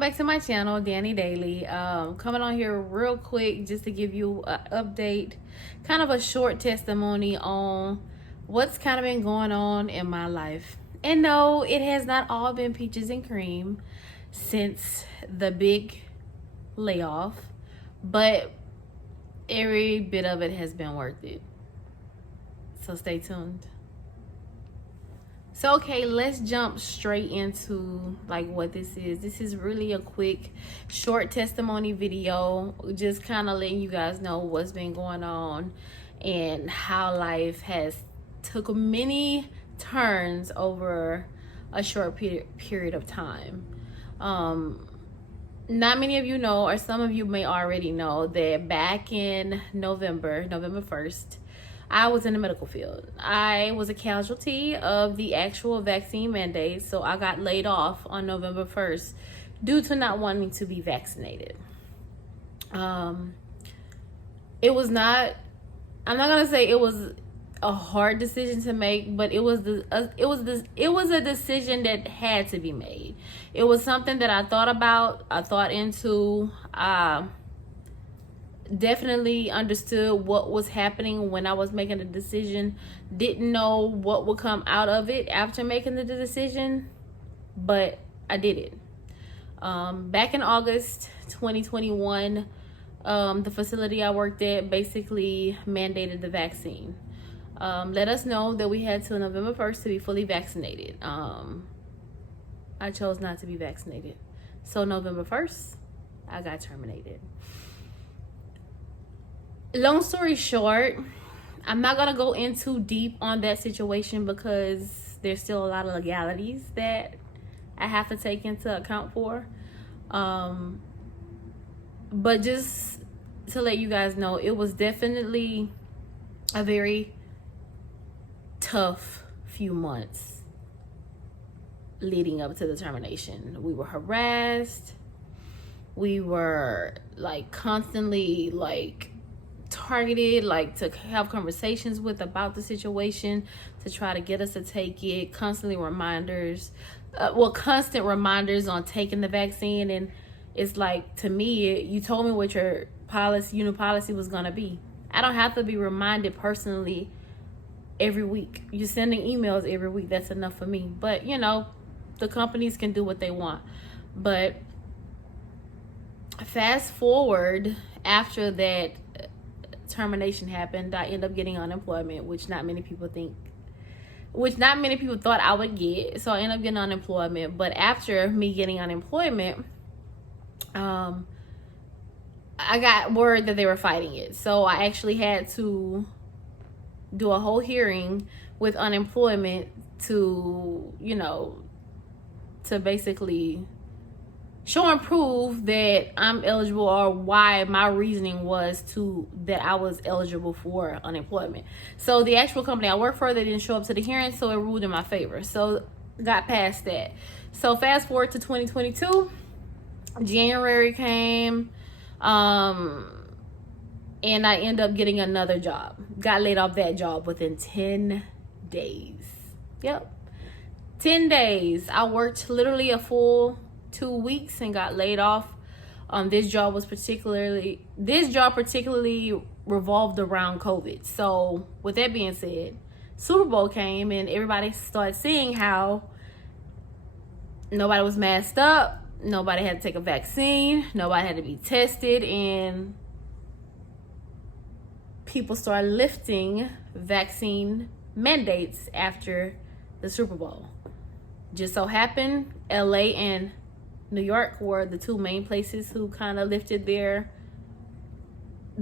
welcome back to my channel, Danny Daily. Coming on here real quick just to give you an update, kind of a short testimony on what's kind of been going on in my life. And no, it has not all been peaches and cream since the big layoff, but every bit of it has been worth it. So stay tuned. So, okay, let's jump straight into like what this is. This is really a quick, short testimony video, just kind of letting you guys know what's been going on and how life has took many turns over a short period of time. Not many of you know, or some of you may already know, that back in November 1st, I was in the medical field. I was a casualty of the actual vaccine mandate, so I got laid off on November 1st due to not wanting to be vaccinated. It was not, I'm not gonna say it was a hard decision to make, but it was a decision that had to be made. It was something that I thought about, I thought into. Definitely understood what was happening when I was making the decision. Didn't know what would come out of it after making the decision, but I did it. Back in August 2021, the facility I worked at basically mandated the vaccine. Let us know that we had till November 1st to be fully vaccinated. I chose not to be vaccinated. So November 1st, I got terminated. Long story short, I'm not gonna go in too deep on that situation because there's still a lot of legalities that I have to take into account for. But just to let you guys know, it was definitely a very tough few months leading up to the termination. We were harassed. We were like constantly targeted, to have conversations with about the situation to try to get us to take it. Constant reminders on taking the vaccine. And it's like, to me, you told me what your new policy was going to be. I don't have to be reminded personally every week. You're sending emails every week. That's enough for me. But the companies can do what they want. But fast forward, after that termination happened, I ended up getting unemployment, which not many people thought I would get. So I ended up getting unemployment. But after me getting unemployment, I got word that they were fighting it. So I actually had to do a whole hearing with unemployment to basically show and prove that I'm eligible, or why my reasoning was that I was eligible for unemployment. So the actual company I work for, they didn't show up to the hearing, so it ruled in my favor. So got past that. So fast forward to 2022, January came, and I ended up getting another job. Got laid off that job within 10 days. Yep. 10 days. I worked literally a full 2 weeks and got laid off. This job particularly revolved around COVID. So with that being said, Super Bowl came and everybody started seeing how nobody was masked up, nobody had to take a vaccine, nobody had to be tested, and people started lifting vaccine mandates after the Super Bowl. Just so happened, LA and New York were the two main places who kind of lifted they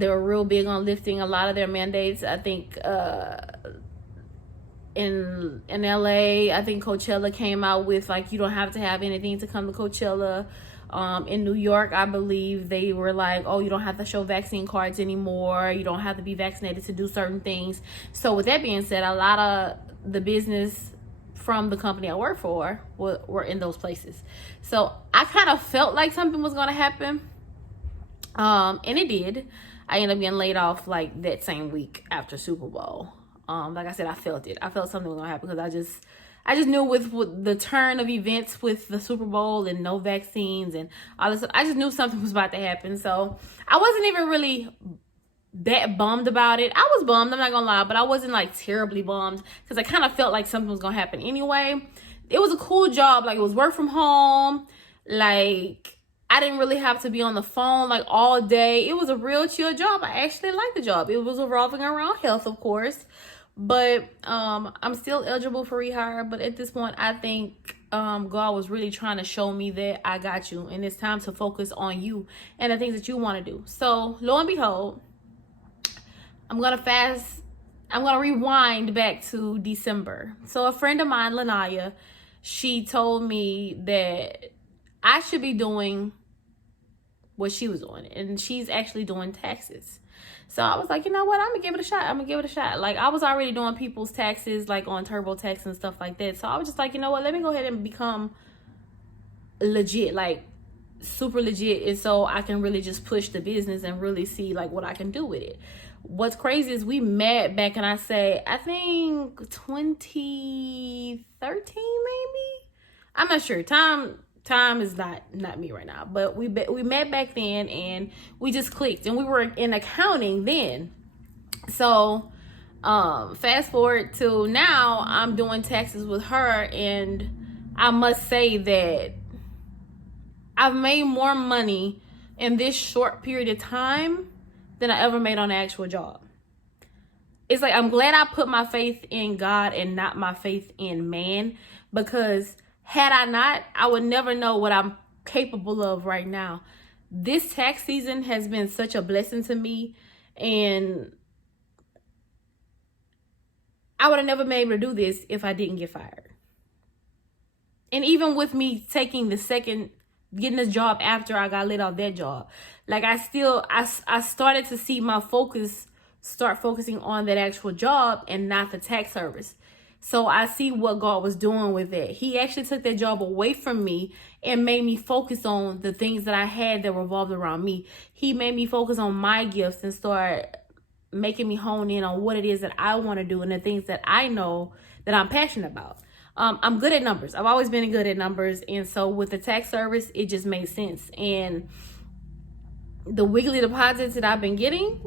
were real big on lifting a lot of their mandates. I think in LA, I think Coachella came out with you don't have to have anything to come to Coachella. In New York, I believe they were like, oh, you don't have to show vaccine cards anymore. You don't have to be vaccinated to do certain things. So with that being said, a lot of the business from the company I work for were in those places. So I kind of felt like something was going to happen. And it did. I ended up getting laid off that same week after Super Bowl. Like I said, I felt it. I felt something was going to happen because I just knew with the turn of events with the Super Bowl and no vaccines and all this, I just knew something was about to happen. So I wasn't even really that bummed about it. I was bummed, I'm not gonna lie, but I wasn't like terribly bummed because I kind of felt like something was gonna happen anyway. It was a cool job. Like, it was work from home. Like, I didn't really have to be on the phone like all day. It was a real chill job. I actually liked the job. It was revolving around health, of course. But I'm still eligible for rehire. But at this point, I think God was really trying to show me that I got you, and it's time to focus on you and the things that you want to do. So lo and behold, I'm gonna rewind back to December. So a friend of mine, Lanaya, she told me that I should be doing what she was doing, and she's actually doing taxes. So I was like, you know what? I'm gonna give it a shot. Like, I was already doing people's taxes, like on TurboTax and stuff like that. So I was just like, you know what? Let me go ahead and become legit, like super legit, and so I can really just push the business and really see like what I can do with it. What's crazy is we met back in, I think 2013, maybe. I'm not sure. Time is not me right now, but we met back then, and we just clicked, and we were in accounting then. So fast forward to now, I'm doing taxes with her, and I must say that I've made more money in this short period of time than I ever made on an actual job. It's like, I'm glad I put my faith in God and not my faith in man, because had I not, I would never know what I'm capable of right now. This tax season has been such a blessing to me, and I would have never been able to do this if I didn't get fired. And even with me taking getting this job after I got laid off that job, like, I started to see my start focusing on that actual job and not the tax service. So I see what God was doing with it. He actually took that job away from me and made me focus on the things that I had that revolved around me. He made me focus on my gifts and start making me hone in on what it is that I want to do and the things that I know that I'm passionate about. I'm good at numbers. I've always been good at numbers. And so with the tax service, it just made sense. And the weekly deposits that I've been getting,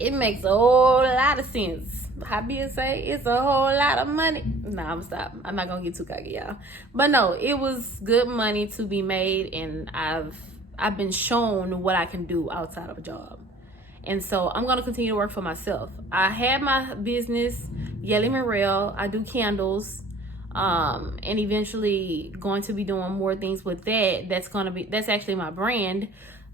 it makes a whole lot of sense. How do you say? It's a whole lot of money. Nah, I'm stop. I'm not gonna get too cocky, y'all. But no, it was good money to be made, and I've been shown what I can do outside of a job. And so I'm gonna continue to work for myself. I had my business, Yelly Morel. I do candles. And eventually going to be doing more things with that. That's actually my brand.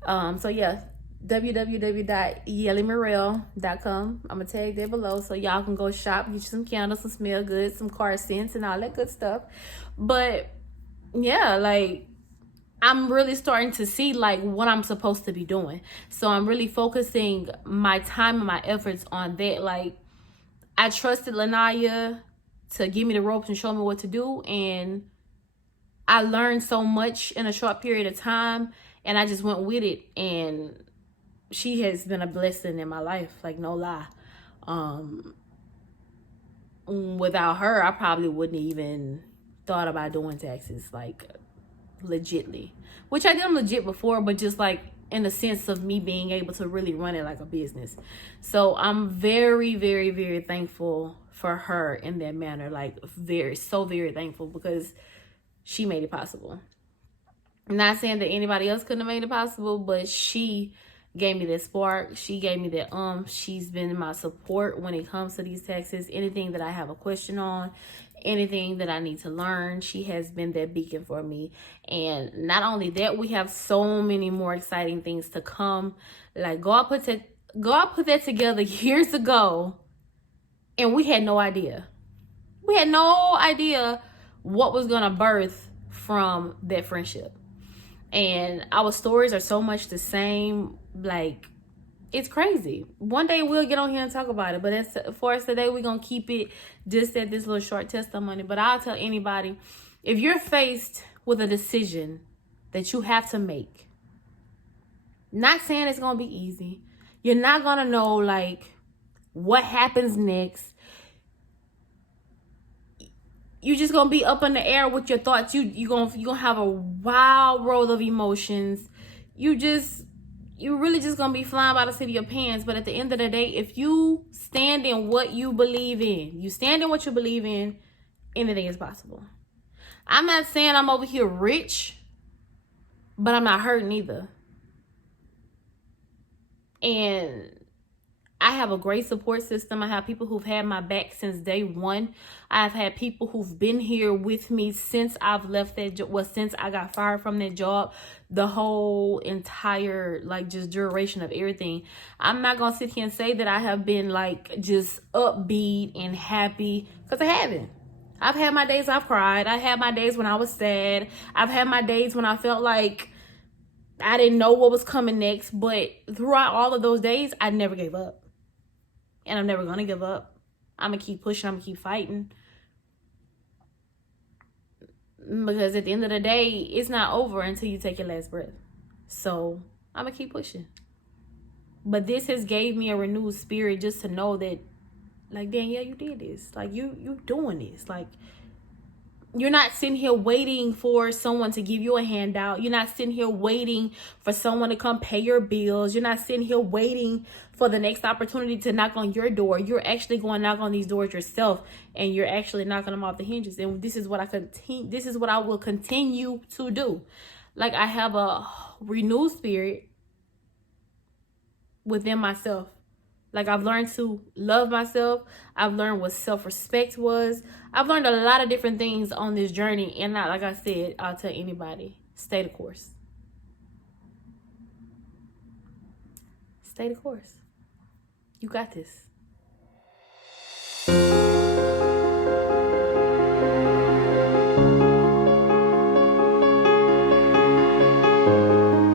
So yeah, www.yellymorel.com. I'm gonna tag there below so y'all can go shop, get you some candles, some smell good, some car scents, and all that good stuff. But yeah, like, I'm really starting to see like what I'm supposed to be doing. So I'm really focusing my time and my efforts on that. Like, I trusted Lanaya to give me the ropes and show me what to do, and I learned so much in a short period of time, and I just went with it, and she has been a blessing in my life, like, no lie. Without her, I probably wouldn't even thought about doing taxes, like, legitly, which I did them legit before, but just like in the sense of me being able to really run it like a business. So I'm very, very, very thankful for her in that manner. Like, very thankful, because she made it possible. I'm not saying that anybody else couldn't have made it possible, but she gave me that spark. She gave me that she's been my support when it comes to these taxes. Anything that I have a question on, anything that I need to learn, she has been that beacon for me. And not only that, we have so many more exciting things to come. Like, God put that together years ago, and we had no idea. We had no idea what was gonna birth from that friendship. And our stories are so much the same. Like, it's crazy. One day we'll get on here and talk about it, but for us today, we're gonna keep it just at this little short testimony. But I'll tell anybody, if you're faced with a decision that you have to make, not saying it's gonna be easy, you're not gonna know like what happens next. you just gonna be up in the air with your thoughts. You gonna have a wild world of emotions. You really just gonna be flying by the seat of your pants. But at the end of the day, if you stand in what you believe in, anything is possible. I'm not saying I'm over here rich, but I'm not hurting either. And I have a great support system. I have people who've had my back since day one. I've had people who've been here with me since I've left that job. Well, since I got fired from that job, the whole entire, like, just duration of everything. I'm not going to sit here and say that I have been, like, just upbeat and happy, because I haven't. I've had my days I've cried. I had my days when I was sad. I've had my days when I felt like I didn't know what was coming next. But throughout all of those days, I never gave up. And I'm never going to give up. I'm going to keep pushing. I'm going to keep fighting. Because at the end of the day, it's not over until you take your last breath. So I'm going to keep pushing. But this has gave me a renewed spirit just to know that, like, Danielle, you did this. Like, you doing this. Like, you're not sitting here waiting for someone to give you a handout. You're not sitting here waiting for someone to come pay your bills. You're not sitting here waiting for the next opportunity to knock on your door. You're actually going to knock on these doors yourself, and you're actually knocking them off the hinges. And this is what I will continue to do. Like, I have a renewed spirit within myself. Like, I've learned to love myself. I've learned what self-respect was. I've learned a lot of different things on this journey. And not, like I said, I'll tell anybody, stay the course. Stay the course. You got this.